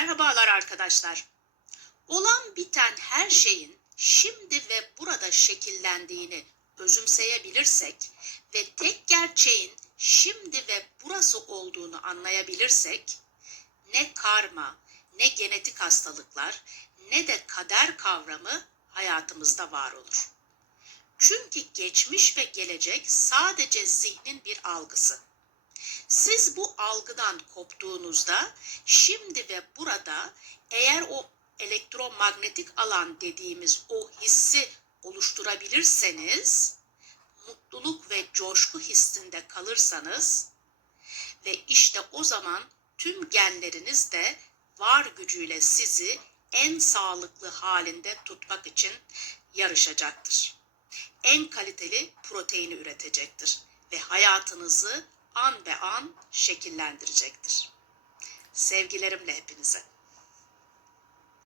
Merhabalar arkadaşlar. Olan biten her şeyin şimdi ve burada şekillendiğini özümseyebilirsek ve tek gerçeğin şimdi ve burası olduğunu anlayabilirsek ne karma, ne genetik hastalıklar, ne de kader kavramı hayatımızda var olur. Çünkü geçmiş ve gelecek sadece zihnin bir algısı. Siz bu algıdan koptuğunuzda şimdi ve burada eğer o elektromanyetik alan dediğimiz o hissi oluşturabilirseniz, mutluluk ve coşku hissinde kalırsanız ve işte o zaman tüm genleriniz de var gücüyle sizi en sağlıklı halinde tutmak için yarışacaktır. En kaliteli proteini üretecektir ve hayatınızı an be an şekillendirecektir. Sevgilerimle hepinize.